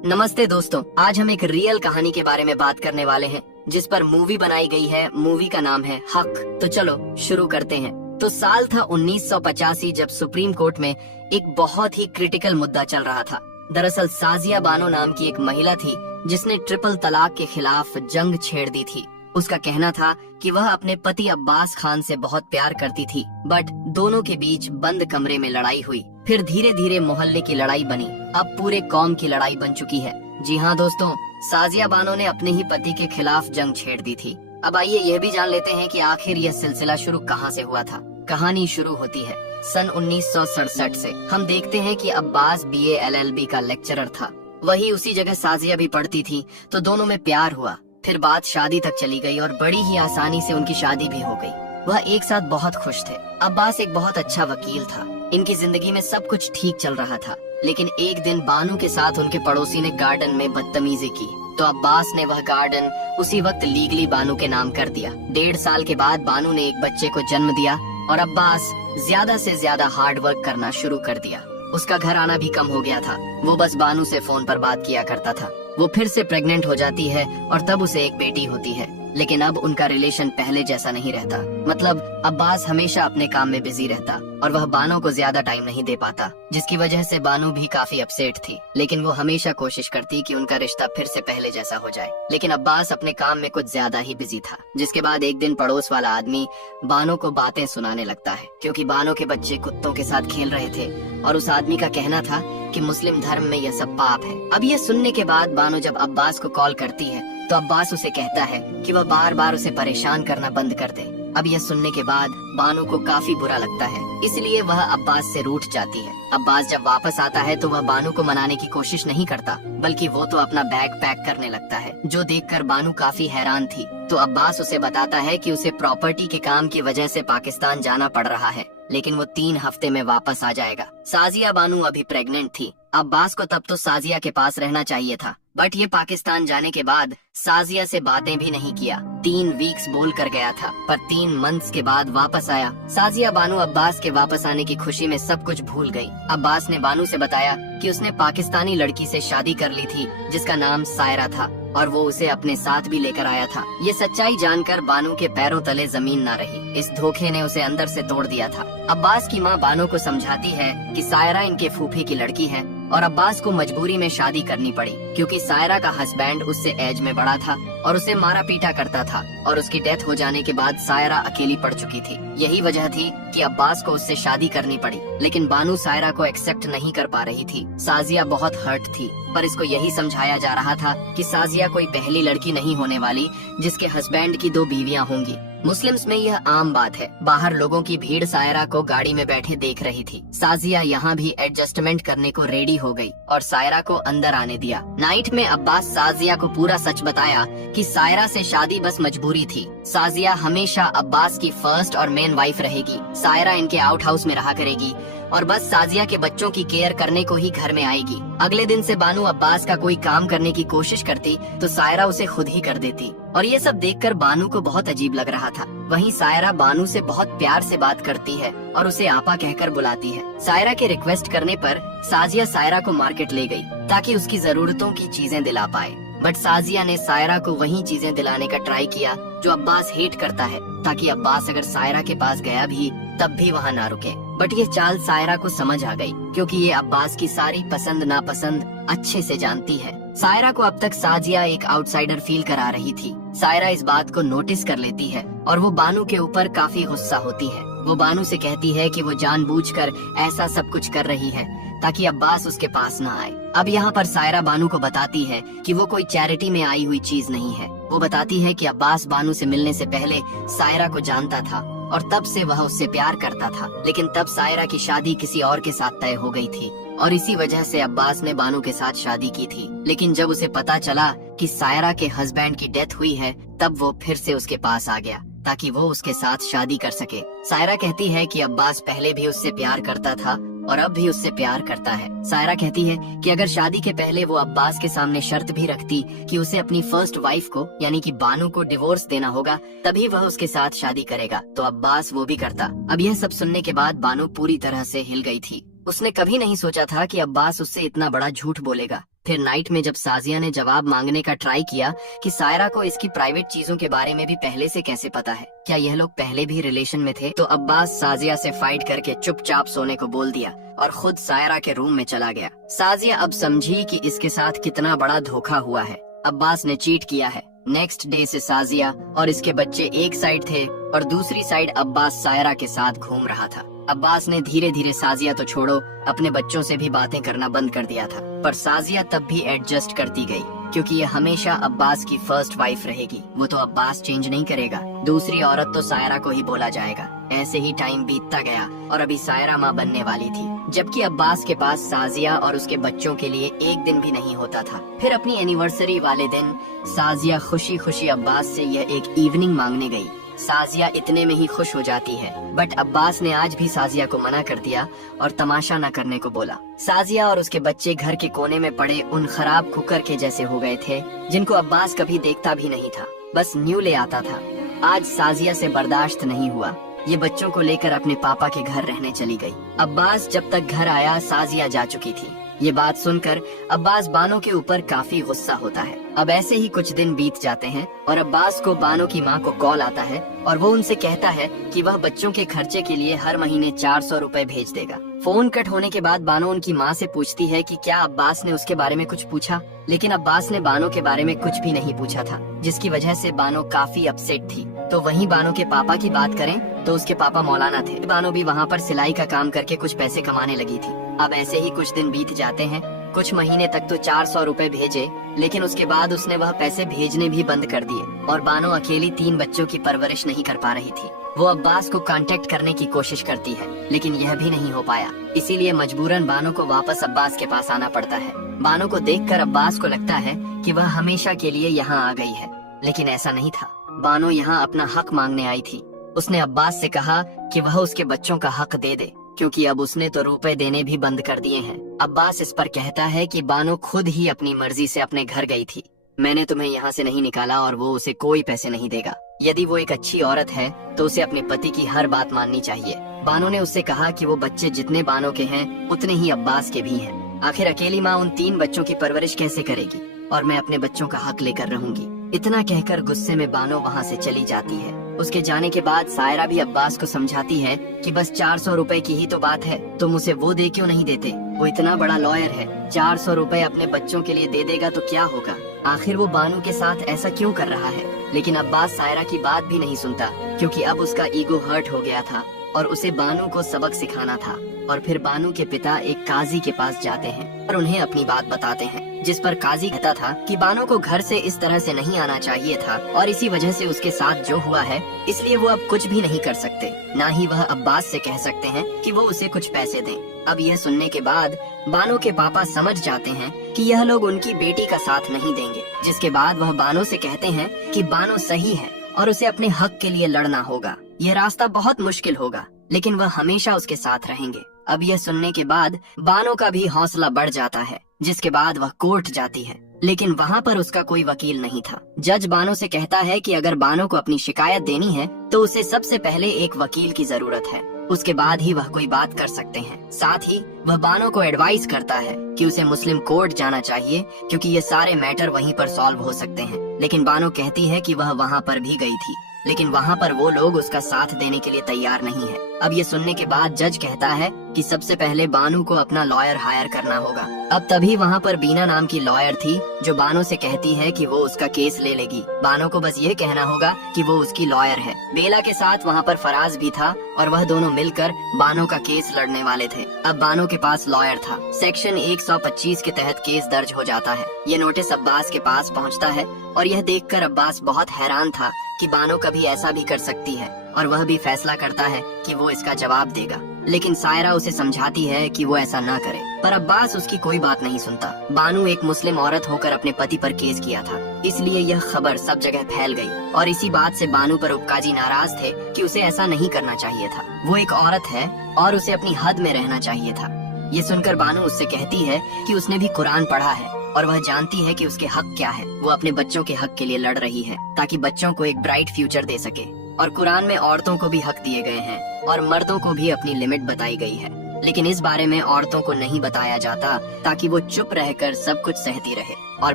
नमस्ते दोस्तों, आज हम एक रियल कहानी के बारे में बात करने वाले हैं जिस पर मूवी बनाई गई है। मूवी का नाम है हक। तो चलो शुरू करते हैं। तो साल था 1985 जब सुप्रीम कोर्ट में एक बहुत ही क्रिटिकल मुद्दा चल रहा था। दरअसल साजिया बानो नाम की एक महिला थी जिसने ट्रिपल तलाक के खिलाफ जंग छेड़ दी थी। उसका कहना था कि वह अपने पति अब्बास खान से बहुत प्यार करती थी, बट दोनों के बीच बंद कमरे में लड़ाई हुई। फिर धीरे धीरे मोहल्ले की लड़ाई बनी, अब पूरे कौम की लड़ाई बन चुकी है। जी हाँ दोस्तों, साजिया बानो ने अपने ही पति के खिलाफ जंग छेड़ दी थी। अब आइए यह भी जान लेते हैं कि आखिर यह सिलसिला शुरू कहाँ से हुआ था। कहानी शुरू होती है सन 1967 से। हम देखते हैं कि अब्बास BA LLB का लेक्चरर था। वही उसी जगह साजिया भी पढ़ती थी, तो दोनों में प्यार हुआ। फिर बात शादी तक चली गई और बड़ी ही आसानी से उनकी शादी भी हो गई। वह एक साथ बहुत खुश थे। अब्बास एक बहुत अच्छा वकील था। इनकी जिंदगी में सब कुछ ठीक चल रहा था, लेकिन एक दिन बानू के साथ उनके पड़ोसी ने गार्डन में बदतमीजी की, तो अब्बास ने वह गार्डन उसी वक्त लीगली बानू के नाम कर दिया। 1.5 साल के बाद बानू ने एक बच्चे को जन्म दिया और अब्बास ज्यादा से ज्यादा हार्ड वर्क करना शुरू कर दिया। उसका घर आना भी कम हो गया था। वो बस बानू से फोन पर बात किया करता था। वो फिर से प्रेग्नेंट हो जाती है और तब उसे एक बेटी होती है, लेकिन अब उनका रिलेशन पहले जैसा नहीं रहता। मतलब अब्बास हमेशा अपने काम में बिजी रहता और वह बानो को ज्यादा टाइम नहीं दे पाता, जिसकी वजह से बानो भी काफी अपसेट थी। लेकिन वो हमेशा कोशिश करती कि उनका रिश्ता फिर से पहले जैसा हो जाए। लेकिन अब्बास अपने काम में कुछ ज्यादा ही बिजी था। जिसके बाद एक दिन पड़ोस वाला आदमी बानो को बातें सुनाने लगता है, क्योंकि बानो के बच्चे कुत्तों के साथ खेल रहे थे और उस आदमी का कहना था कि मुस्लिम धर्म में यह सब पाप है। अब ये सुनने के बाद बानो जब अब्बास को कॉल करती है तो अब्बास उसे कहता है कि वह बार बार उसे परेशान करना बंद कर दे। अब यह सुनने के बाद बानो को काफी बुरा लगता है, इसलिए वह अब्बास से रूठ जाती है। अब्बास जब वापस आता है तो वह बानो को मनाने की कोशिश नहीं करता, बल्कि वो तो अपना बैग पैक करने लगता है, जो देखकर बानो काफी हैरान थी। तो अब्बास उसे बताता है कि उसे प्रॉपर्टी के काम की वजह से पाकिस्तान जाना पड़ रहा है, लेकिन वो 3 हफ्ते में वापस आ जाएगा। साजिया बानो अभी प्रेग्नेंट थी। अब्बास को तब तो साजिया के पास रहना चाहिए था, बट ये पाकिस्तान जाने के बाद साजिया से बातें भी नहीं किया। 3 वीक्स बोल कर गया था, पर 3 मंथ्स के बाद वापस आया। साजिया बानो अब्बास के वापस आने की खुशी में सब कुछ भूल गई। अब्बास ने बानो से बताया कि उसने पाकिस्तानी लड़की से शादी कर ली थी जिसका नाम सायरा था और वो उसे अपने साथ भी लेकर आया था। ये सच्चाई जानकर बानो के पैरों तले जमीन ना रही। इस धोखे ने उसे अंदर से तोड़ दिया था। अब्बास की माँ बानो को समझाती है कि सायरा इनके फूफी की लड़की है और अब्बास को मजबूरी में शादी करनी पड़ी, क्योंकि सायरा का हस्बैंड उससे एज में बड़ा था और उसे मारा पीटा करता था और उसकी डेथ हो जाने के बाद सायरा अकेली पड़ चुकी थी। यही वजह थी कि अब्बास को उससे शादी करनी पड़ी। लेकिन बानो सायरा को एक्सेप्ट नहीं कर पा रही थी। साजिया बहुत हर्ट थी, पर इसको यही समझाया जा रहा था कि साजिया कोई पहली लड़की नहीं होने वाली जिसके हस्बैंड की 2 बीवियां होंगी। मुस्लिम्स में यह आम बात है। बाहर लोगों की भीड़ सायरा को गाड़ी में बैठे देख रही थी। साजिया यहाँ भी एडजस्टमेंट करने को रेडी हो गई और सायरा को अंदर आने दिया। नाइट में अब्बास साजिया को पूरा सच बताया कि सायरा से शादी बस मजबूरी थी। साजिया हमेशा अब्बास की फर्स्ट और मेन वाइफ रहेगी। सायरा इनके आउट हाउस में रहा करेगी और बस साजिया के बच्चों की केयर करने को ही घर में आएगी। अगले दिन से बानो अब्बास का कोई काम करने की कोशिश करती तो सायरा उसे खुद ही कर देती और ये सब देखकर बानो को बहुत अजीब लग रहा था। वहीं सायरा बानो से बहुत प्यार से बात करती है और उसे आपा कहकर बुलाती है। सायरा के रिक्वेस्ट करने पर साजिया सायरा को मार्केट ले गई ताकि उसकी जरूरतों की चीजें दिला पाए, बट साजिया ने सायरा को वही चीजें दिलाने का ट्राई किया जो अब्बास हेट करता है, ताकि अब्बास अगर सायरा के पास गया भी तब भी वहाँ ना रुके। बट ये चाल सायरा को समझ आ गई, क्योंकि ये अब्बास की सारी पसंद नापसंद अच्छे से जानती है। सायरा को अब तक साजिया एक आउटसाइडर फील करा रही थी। सायरा इस बात को नोटिस कर लेती है और वो बानो के ऊपर काफी गुस्सा होती है। वो बानो से कहती है कि वो जानबूझकर ऐसा सब कुछ कर रही है ताकि अब्बास उसके पास ना आए। अब यहाँ पर सायरा बानो को बताती है कि वो कोई चैरिटी में आई हुई चीज नहीं है। वो बताती है कि अब्बास बानो से मिलने से पहले सायरा को जानता था और तब से वह उससे प्यार करता था, लेकिन तब सायरा की शादी किसी और के साथ तय हो गई थी और इसी वजह से अब्बास ने बानो के साथ शादी की थी। लेकिन जब उसे पता चला कि सायरा के हस्बैंड की डेथ हुई है, तब वो फिर से उसके पास आ गया ताकि वो उसके साथ शादी कर सके। सायरा कहती है कि अब्बास पहले भी उससे प्यार करता था और अब भी उससे प्यार करता है। सायरा कहती है कि अगर शादी के पहले वो अब्बास के सामने शर्त भी रखती कि उसे अपनी फर्स्ट वाइफ को यानी कि बानो को डिवोर्स देना होगा, तभी वह उसके साथ शादी करेगा, तो अब्बास वो भी करता। अब यह सब सुनने के बाद बानो पूरी तरह से हिल गई थी। उसने कभी नहीं सोचा था कि अब्बास उससे इतना बड़ा झूठ बोलेगा। फिर नाइट में जब साजिया ने जवाब मांगने का ट्राई किया कि सायरा को इसकी प्राइवेट चीजों के बारे में भी पहले से कैसे पता है, क्या यह लोग पहले भी रिलेशन में थे, तो अब्बास साजिया से फाइट करके चुपचाप सोने को बोल दिया और खुद सायरा के रूम में चला गया। साजिया अब समझी कि इसके साथ कितना बड़ा धोखा हुआ है, अब्बास ने चीट किया है। नेक्स्ट डे से साजिया और इसके बच्चे एक साइड थे और दूसरी साइड अब्बास सायरा के साथ घूम रहा था। अब्बास ने धीरे धीरे साजिया तो छोड़ो अपने बच्चों से भी बातें करना बंद कर दिया था, पर साजिया तब भी एडजस्ट करती गई क्योंकि ये हमेशा अब्बास की फर्स्ट वाइफ रहेगी। वो तो अब्बास चेंज नहीं करेगा, दूसरी औरत तो सायरा को ही बोला जाएगा। ऐसे ही टाइम बीतता गया और अभी सायरा माँ बनने वाली थी, जबकि अब्बास के पास साजिया और उसके बच्चों के लिए एक दिन भी नहीं होता था। फिर अपनी एनिवर्सरी वाले दिन साजिया खुशी खुशी अब्बास से यह एक इवनिंग मांगने गई। साजिया इतने में ही खुश हो जाती है, बट अब्बास ने आज भी साजिया को मना कर दिया और तमाशा न करने को बोला। साजिया और उसके बच्चे घर के कोने में पड़े उन खराब कुकर के जैसे हो गए थे जिनको अब्बास कभी देखता भी नहीं था, बस न्यू ले आता था। आज साजिया से बर्दाश्त नहीं हुआ, ये बच्चों को लेकर अपने पापा के घर रहने चली गई। अब्बास जब तक घर आया साजिया जा चुकी थी। ये बात सुनकर अब्बास बानो के ऊपर काफी गुस्सा होता है। अब ऐसे ही कुछ दिन बीत जाते हैं और अब्बास को बानो की माँ को कॉल आता है और वो उनसे कहता है कि वह बच्चों के खर्चे के लिए हर महीने 400 रुपए भेज देगा। फोन कट होने के बाद बानो उनकी माँ से पूछती है कि क्या अब्बास ने उसके बारे में कुछ पूछा, लेकिन अब्बास ने बानो के बारे में कुछ भी नहीं पूछा था, जिसकी वजह से बानो काफी अपसेट थी। तो वहीं बानो के पापा की बात करें तो उसके पापा मौलाना थे। बानो भी वहाँ पर सिलाई का काम करके कुछ पैसे कमाने लगी थी। अब ऐसे ही कुछ दिन बीत जाते हैं। कुछ महीने तक तो 400 रुपए भेजे, लेकिन उसके बाद उसने वह पैसे भेजने भी बंद कर दिए और बानो अकेली 3 बच्चों की परवरिश नहीं कर पा रही थी। वो अब्बास को कांटेक्ट करने की कोशिश करती है, लेकिन यह भी नहीं हो पाया। इसीलिए मजबूरन बानो को वापस अब्बास के पास आना पड़ता है। बानो को देखकर अब्बास को लगता है कि वह हमेशा के लिए यहाँ आ गई है, लेकिन ऐसा नहीं था। बानो यहाँ अपना हक मांगने आई थी। उसने अब्बास से कहा कि वह उसके बच्चों का हक दे दे, क्योंकि अब उसने तो रुपए देने भी बंद कर दिए हैं। अब्बास इस पर कहता है कि बानो खुद ही अपनी मर्जी से अपने घर गई थी, मैंने तुम्हें यहाँ से नहीं निकाला और वो उसे कोई पैसे नहीं देगा। यदि वो एक अच्छी औरत है तो उसे अपने पति की हर बात माननी चाहिए। बानो ने उससे कहा कि वो बच्चे जितने बानो के हैं उतने ही अब्बास के भी हैं। आखिर अकेली माँ उन 3 बच्चों की परवरिश कैसे करेगी, और मैं अपने बच्चों का हक लेकर रहूंगी। इतना कहकर गुस्से में बानो वहाँ से चली जाती है। उसके जाने के बाद सायरा भी अब्बास को समझाती है कि बस 400 रुपए की ही तो बात है, तुम उसे वो दे क्यों नहीं देते, वो इतना बड़ा लॉयर है, 400 रुपए अपने बच्चों के लिए दे देगा तो क्या होगा, आखिर वो बानो के साथ ऐसा क्यों कर रहा है। लेकिन अब्बास सायरा की बात भी नहीं सुनता, क्योंकि अब उसका ईगो हर्ट हो गया था और उसे बानो को सबक सिखाना था। और फिर बानो के पिता एक काजी के पास जाते हैं और उन्हें अपनी बात बताते हैं, जिस पर काजी कहता था कि बानो को घर से इस तरह से नहीं आना चाहिए था और इसी वजह से उसके साथ जो हुआ है, इसलिए वो अब कुछ भी नहीं कर सकते, ना ही वह अब्बास से कह सकते हैं कि वो उसे कुछ पैसे दें। अब यह सुनने के बाद बानो के पापा समझ जाते हैं कि यह लोग उनकी बेटी का साथ नहीं देंगे, जिसके बाद वह बानो से कहते हैं कि बानो सही है और उसे अपने हक के लिए लड़ना होगा। यह रास्ता बहुत मुश्किल होगा, लेकिन वह हमेशा उसके साथ रहेंगे। अब यह सुनने के बाद बानो का भी हौसला बढ़ जाता है, जिसके बाद वह कोर्ट जाती है, लेकिन वहाँ पर उसका कोई वकील नहीं था। जज बानो से कहता है कि अगर बानो को अपनी शिकायत देनी है तो उसे सबसे पहले एक वकील की जरूरत है, उसके बाद ही वह कोई बात कर सकते हैं। साथ ही वह बानो को एडवाइस करता है कि उसे मुस्लिम कोर्ट जाना चाहिए, क्योंकि ये सारे मैटर वहीं पर सॉल्व हो सकते हैं। लेकिन बानो कहती है कि वह वहाँ पर भी गई थी, लेकिन वहाँ पर वो लोग उसका साथ देने के लिए तैयार नहीं है। अब ये सुनने के बाद जज कहता है कि सबसे पहले बानो को अपना लॉयर हायर करना होगा। अब तभी वहाँ पर बीना नाम की लॉयर थी, जो बानो से कहती है कि वो उसका केस ले लेगी। बानो को बस ये कहना होगा कि वो उसकी लॉयर है। बेला के साथ वहाँ पर फराज भी था और वह दोनों मिलकर बानो का केस लड़ने वाले थे। अब बानो के पास लॉयर था। सेक्शन 125 के तहत केस दर्ज हो जाता है। ये नोटिस अब्बास के पास पहुँचता है और यह देखकर अब्बास बहुत हैरान था कि बानो कभी ऐसा भी कर सकती है, और वह भी फैसला करता है कि वो इसका जवाब देगा। लेकिन सायरा उसे समझाती है कि वो ऐसा ना करे, पर अब्बास उसकी कोई बात नहीं सुनता। बानो एक मुस्लिम औरत होकर अपने पति पर केस किया था, इसलिए यह खबर सब जगह फैल गई और इसी बात से बानो पर उपकाजी नाराज थे कि उसे ऐसा नहीं करना चाहिए था। वो एक औरत है और उसे अपनी हद में रहना चाहिए था। ये सुनकर बानो उससे कहती है कि उसने भी कुरान पढ़ा है और वह जानती है कि उसके हक क्या है। वो अपने बच्चों के हक के लिए लड़ रही है, ताकि बच्चों को एक ब्राइट फ्यूचर दे सके। और कुरान में औरतों को भी हक दिए गए हैं और मर्दों को भी अपनी लिमिट बताई गई है। लेकिन इस बारे में औरतों को नहीं बताया जाता ताकि वो चुप रहकर सब कुछ सहती रहे। और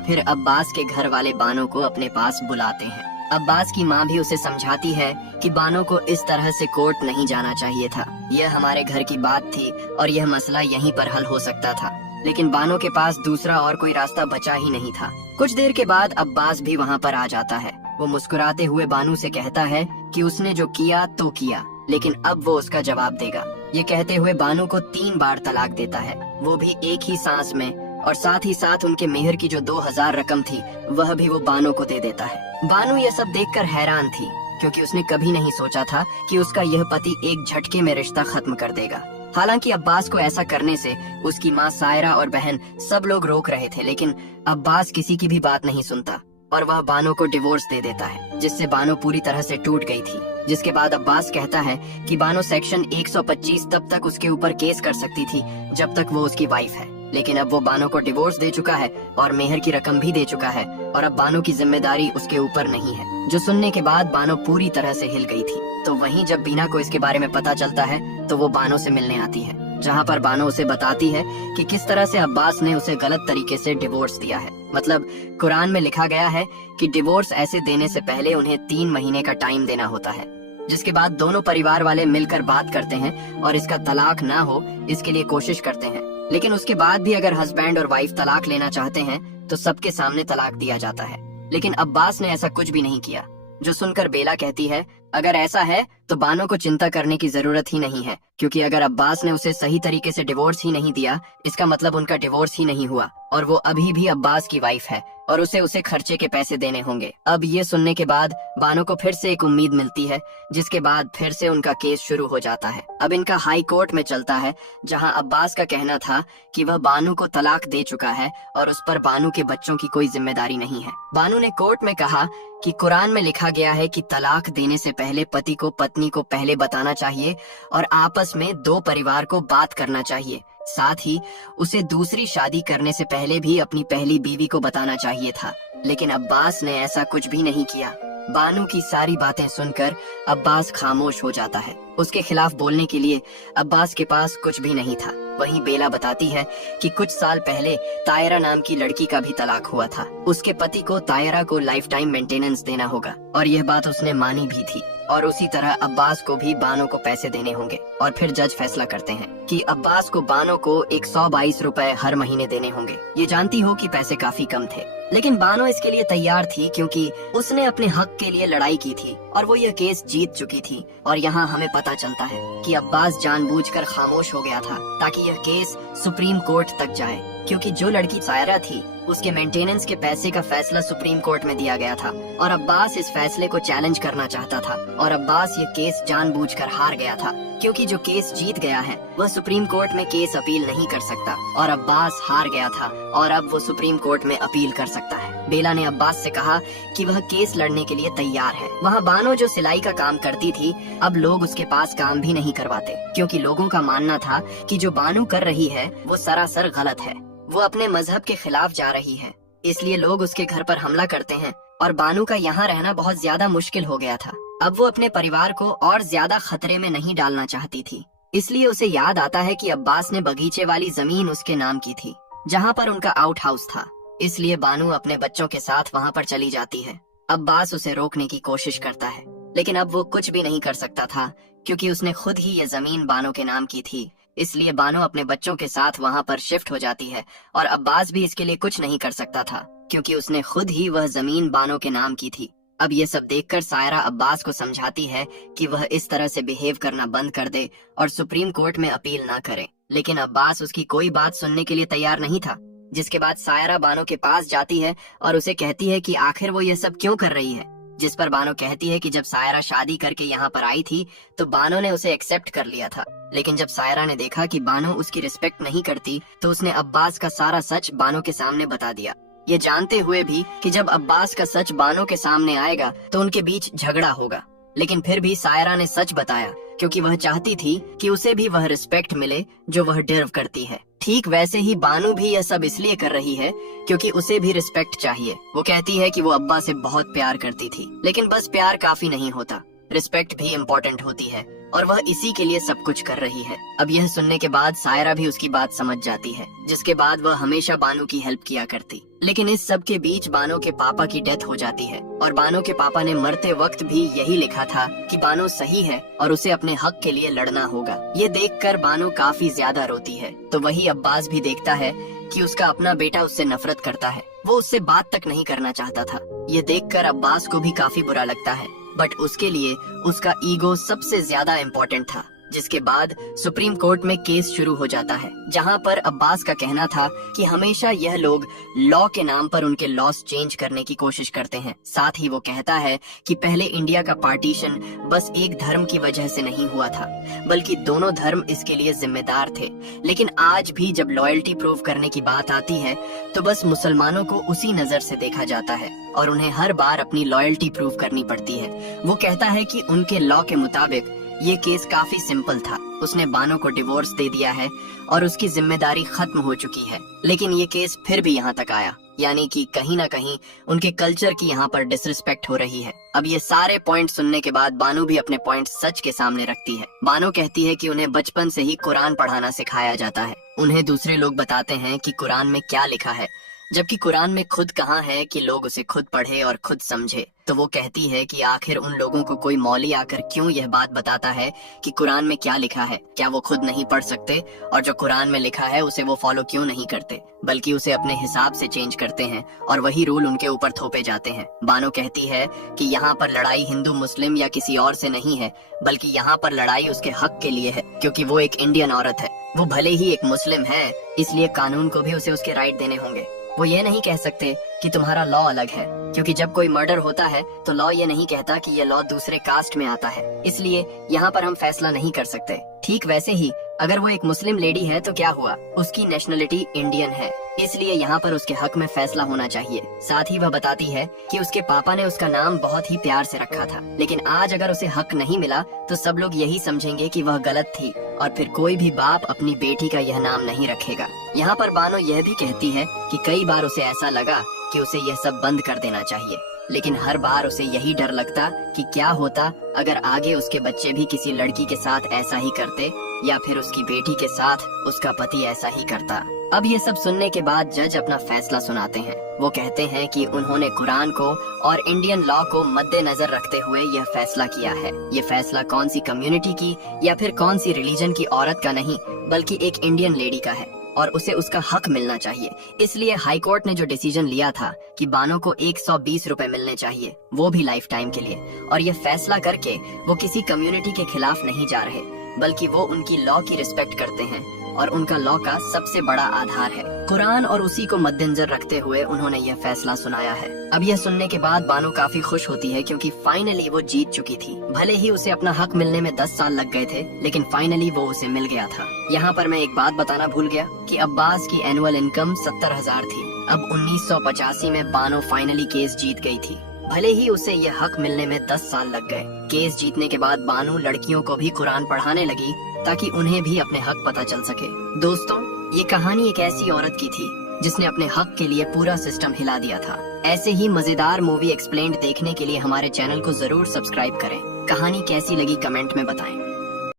फिर अब्बास के घर वाले बानो को अपने पास बुलाते हैं। अब्बास की माँ भी उसे समझाती है कि बानो को इस तरह से कोर्ट नहीं जाना चाहिए था। यह हमारे घर की बात थी और यह मसला यहीं पर हल हो सकता था। लेकिन बानो के पास दूसरा और कोई रास्ता बचा ही नहीं था। कुछ देर के बाद अब्बास भी वहाँ पर आ जाता है। वो मुस्कुराते हुए बानो से कहता है कि उसने जो किया तो किया, लेकिन अब वो उसका जवाब देगा। ये कहते हुए बानो को 3 बार तलाक देता है, वो भी एक ही सांस में। और साथ ही साथ उनके मेहर की जो 2000 रकम थी वह भी वो बानो को दे देता है। बानो यह सब देखकर हैरान थी, क्योंकि उसने कभी नहीं सोचा था कि उसका यह पति एक झटके में रिश्ता खत्म कर देगा। हालांकि अब्बास को ऐसा करने से उसकी माँ सायरा और बहन सब लोग रोक रहे थे, लेकिन अब्बास किसी की भी बात नहीं सुनता और वह बानो को डिवोर्स दे देता है, जिससे बानो पूरी तरह से टूट गई थी। जिसके बाद अब्बास कहता है कि बानो सेक्शन 125 तब तक उसके ऊपर केस कर सकती थी जब तक वो उसकी वाइफ है, लेकिन अब वो बानो को डिवोर्स दे चुका है और मेहर की रकम भी दे चुका है और अब बानो की जिम्मेदारी उसके ऊपर नहीं है। जो सुनने के बाद बानो पूरी तरह से हिल गई थी। तो वहीं जब बीना को इसके बारे में पता चलता है तो वो बानो से मिलने आती है, जहाँ पर बानो उसे बताती है कि किस तरह से अब्बास ने उसे गलत तरीके से डिवोर्स दिया है। मतलब कुरान में लिखा गया है कि डिवोर्स ऐसे देने से पहले उन्हें 3 महीने का टाइम देना होता है, जिसके बाद दोनों परिवार वाले मिलकर बात करते हैं और इसका तलाक ना हो इसके लिए कोशिश करते हैं। लेकिन उसके बाद भी अगर हस्बैंड और वाइफ तलाक लेना चाहते हैं तो सबके सामने तलाक दिया जाता है। लेकिन अब्बास ने ऐसा कुछ भी नहीं किया, जो सुनकर बेला कहती है अगर ऐसा है तो बानो को चिंता करने की जरूरत ही नहीं है, क्योंकि अगर अब्बास ने उसे सही तरीके से डिवोर्स ही नहीं दिया इसका मतलब उनका डिवोर्स ही नहीं हुआ और वो अभी भी अब्बास की वाइफ है और उसे खर्चे के पैसे देने होंगे। अब ये सुनने के बाद बानो को फिर से एक उम्मीद मिलती है, जिसके बाद फिर से उनका केस शुरू हो जाता है। अब इनका हाई कोर्ट में चलता है, जहां अब्बास का कहना था कि वह बानो को तलाक दे चुका है और उस पर बानो के बच्चों की कोई जिम्मेदारी नहीं है। बानो ने कोर्ट में कहा कि कुरान में लिखा गया है कि तलाक देने से पहले पति को पत्नी को पहले बताना चाहिए और आपस में 2 परिवार को बात करना चाहिए। साथ ही उसे दूसरी शादी करने से पहले भी अपनी पहली बीवी को बताना चाहिए था, लेकिन अब्बास ने ऐसा कुछ भी नहीं किया। बानो की सारी बातें सुनकर अब्बास खामोश हो जाता है। उसके खिलाफ बोलने के लिए अब्बास के पास कुछ भी नहीं था। वहीं बेला बताती है कि कुछ साल पहले तायरा नाम की लड़की का भी तलाक हुआ था। उसके पति को तायरा को लाइफ टाइम मेंटेनेंस देना होगा और यह बात उसने मानी भी थी और उसी तरह अब्बास को भी बानो को पैसे देने होंगे। और फिर जज फैसला करते हैं कि अब्बास को बानो को 122 रुपए हर महीने देने होंगे। ये जानती हो कि पैसे काफी कम थे, लेकिन बानो इसके लिए तैयार थी, क्योंकि उसने अपने हक के लिए लड़ाई की थी और वो यह केस जीत चुकी थी। और यहाँ हमें पता चलता है कि अब्बास जानबूझकर खामोश हो गया था ताकि यह केस सुप्रीम कोर्ट तक जाए, क्योंकि जो लड़की सायरा थी उसके मेंटेनेंस के पैसे का फैसला सुप्रीम कोर्ट में दिया गया था और अब्बास इस फैसले को चैलेंज करना चाहता था। और अब्बास ये केस जानबूझकर हार गया था, क्योंकि जो केस जीत गया है वह सुप्रीम कोर्ट में केस अपील नहीं कर सकता और अब्बास हार गया था और अब वो सुप्रीम कोर्ट में अपील कर सकता है। बेला ने अब्बास से कहा कि वह केस लड़ने के लिए तैयार है। वहाँ बानो जो सिलाई का काम करती थी, अब लोग उसके पास काम भी नहीं करवाते, क्योंकि लोगों का मानना था कि जो बानो कर रही है वो सरासर गलत है, वो अपने मजहब के खिलाफ जा रही है। इसलिए लोग उसके घर पर हमला करते हैं और बानो का यहाँ रहना बहुत ज्यादा मुश्किल हो गया था। अब वो अपने परिवार को और ज्यादा खतरे में नहीं डालना चाहती थी। इसलिए उसे याद आता है कि अब्बास ने बगीचे वाली जमीन उसके नाम की थी, जहाँ पर उनका आउट हाउस था। इसलिए बानो अपने बच्चों के साथ वहाँ पर चली जाती है। अब्बास उसे रोकने की कोशिश करता है, लेकिन अब वो कुछ भी नहीं कर सकता था, क्योंकि उसने खुद ही ये जमीन बानो के नाम की थी। इसलिए बानो अपने बच्चों के साथ वहाँ पर शिफ्ट हो जाती है और अब्बास भी इसके लिए कुछ नहीं कर सकता था, क्योंकि उसने खुद ही वह जमीन बानो के नाम की थी। अब ये सब देखकर सायरा अब्बास को समझाती है कि वह इस तरह से बिहेव करना बंद कर दे और सुप्रीम कोर्ट में अपील ना करे, लेकिन अब्बास उसकी कोई बात सुनने के लिए तैयार नहीं था। जिसके बाद सायरा बानो के पास जाती है और उसे कहती है कि आखिर वो ये सब क्यों कर रही है। जिस पर बानो कहती है कि जब सायरा शादी करके यहाँ पर आई थी तो बानो ने उसे एक्सेप्ट कर लिया था, लेकिन जब सायरा ने देखा कि बानो उसकी रिस्पेक्ट नहीं करती तो उसने अब्बास का सारा सच बानो के सामने बता दिया, ये जानते हुए भी कि जब अब्बास का सच बानो के सामने आएगा तो उनके बीच झगड़ा होगा। लेकिन फिर भी सायरा ने सच बताया, क्योंकि वह चाहती थी कि उसे भी वह रिस्पेक्ट मिले जो वह डिजर्व करती है। ठीक वैसे ही बानो भी यह सब इसलिए कर रही है क्योंकि उसे भी रिस्पेक्ट चाहिए। वो कहती है कि वो अब्बा से बहुत प्यार करती थी, लेकिन बस प्यार काफी नहीं होता, रिस्पेक्ट भी इम्पोर्टेंट होती है और वह इसी के लिए सब कुछ कर रही है। अब यह सुनने के बाद सायरा भी उसकी बात समझ जाती है, जिसके बाद वह हमेशा बानो की हेल्प किया करती। लेकिन इस सब के बीच बानो के पापा की डेथ हो जाती है और बानो के पापा ने मरते वक्त भी यही लिखा था कि बानो सही है और उसे अपने हक के लिए लड़ना होगा। ये देखकर बानो काफी ज्यादा रोती है। तो वही अब्बास भी देखता है कि उसका अपना बेटा उससे नफरत करता है, वो उससे बात तक नहीं करना चाहता था। ये देखकर अब्बास को भी काफी बुरा लगता है, बट उसके लिए उसका ईगो सबसे ज्यादा इम्पोर्टेंट था। जिसके बाद सुप्रीम कोर्ट में केस शुरू हो जाता है, जहां पर अब्बास का कहना था कि हमेशा यह लोग लॉ के नाम पर उनके लॉस चेंज करने की कोशिश करते हैं। साथ ही वो कहता है कि पहले इंडिया का पार्टीशन बस एक धर्म की वजह से नहीं हुआ था, बल्कि दोनों धर्म इसके लिए जिम्मेदार थे। लेकिन आज भी जब लॉयल्टी प्रूव करने की बात आती है तो बस मुसलमानों को उसी नजर से देखा जाता है और उन्हें हर बार अपनी लॉयल्टी प्रूव करनी पड़ती है। वो कहता है कि उनके लॉ के मुताबिक ये केस काफी सिंपल था। उसने बानो को डिवोर्स दे दिया है और उसकी जिम्मेदारी खत्म हो चुकी है। लेकिन ये केस फिर भी यहाँ तक आया, यानी कि कहीं ना कहीं उनके कल्चर की यहाँ पर डिसरिस्पेक्ट हो रही है। अब ये सारे पॉइंट सुनने के बाद बानो भी अपने पॉइंट सच के सामने रखती है। बानो कहती है कि उन्हें बचपन से ही कुरान पढ़ाना सिखाया जाता है। उन्हें दूसरे लोग बताते हैं कि कुरान में क्या लिखा है, जबकि कुरान में खुद कहाँ है कि लोग उसे खुद पढ़े और खुद समझे। तो वो कहती है कि आखिर उन लोगों को कोई मौली आकर क्यों यह बात बताता है कि कुरान में क्या लिखा है, क्या वो खुद नहीं पढ़ सकते? और जो कुरान में लिखा है उसे वो फॉलो क्यों नहीं करते, बल्कि उसे अपने हिसाब से चेंज करते हैं और वही रूल उनके ऊपर थोपे जाते हैं। बानो कहती है कि यहाँ पर लड़ाई हिंदू मुस्लिम या किसी और से नहीं है, बल्कि यहाँ पर लड़ाई उसके हक के लिए है, क्योंकि वो एक इंडियन औरत है। वो भले ही एक मुस्लिम है, इसलिए कानून को भी उसे उसके राइट देने होंगे। वो ये नहीं कह सकते कि तुम्हारा लॉ अलग है, क्योंकि जब कोई मर्डर होता है तो लॉ ये नहीं कहता कि ये लॉ दूसरे कास्ट में आता है, इसलिए यहाँ पर हम फैसला नहीं कर सकते। ठीक वैसे ही अगर वो एक मुस्लिम लेडी है तो क्या हुआ, उसकी नेशनलिटी इंडियन है, इसलिए यहाँ पर उसके हक में फैसला होना चाहिए। साथ ही वह बताती है कि उसके पापा ने उसका नाम बहुत ही प्यार से रखा था, लेकिन आज अगर उसे हक नहीं मिला तो सब लोग यही समझेंगे कि वह गलत थी और फिर कोई भी बाप अपनी बेटी का यह नाम नहीं रखेगा। यहाँ पर बानो यह भी कहती है कि कई बार उसे ऐसा लगा कि उसे यह सब बंद कर देना चाहिए, लेकिन हर बार उसे यही डर लगता कि क्या होता अगर आगे उसके बच्चे भी किसी लड़की के साथ ऐसा ही करते या फिर उसकी बेटी के साथ उसका पति ऐसा ही करता। अब ये सब सुनने के बाद जज अपना फैसला सुनाते हैं। वो कहते हैं कि उन्होंने कुरान को और इंडियन लॉ को मद्देनजर रखते हुए यह फैसला किया है। ये फैसला कौन सी कम्युनिटी की या फिर कौन सी रिलीजन की औरत का नहीं, बल्कि एक इंडियन लेडी का है और उसे उसका हक मिलना चाहिए। इसलिए हाई कोर्ट ने जो डिसीजन लिया था कि बानो को 120 रुपए मिलने चाहिए, वो भी लाइफ टाइम के लिए, और ये फैसला करके वो किसी कम्युनिटी के खिलाफ नहीं जा रहे, बल्कि वो उनकी लॉ की रिस्पेक्ट करते हैं और उनका लॉ का सबसे बड़ा आधार है कुरान, और उसी को मद्देनजर रखते हुए उन्होंने यह फैसला सुनाया है। अब यह सुनने के बाद बानो काफी खुश होती है, क्योंकि फाइनली वो जीत चुकी थी। भले ही उसे अपना हक मिलने में 10 साल लग गए थे, लेकिन फाइनली वो उसे मिल गया था। यहाँ पर मैं एक बात बताना भूल गया कि अब्बास की एनुअल इनकम 70,000 थी। अब 1985 में बानो फाइनली केस जीत गई थी। भले ही उसे यह हक मिलने में 10 साल लग गए। केस जीतने के बाद बानो लड़कियों को भी कुरान पढ़ाने लगी ताकि उन्हें भी अपने हक पता चल सके। दोस्तों, ये कहानी एक ऐसी औरत की थी जिसने अपने हक के लिए पूरा सिस्टम हिला दिया था। ऐसे ही मजेदार मूवी एक्सप्लेन्ड देखने के लिए हमारे चैनल को जरूर सब्सक्राइब करें। कहानी कैसी लगी कमेंट में बताएं।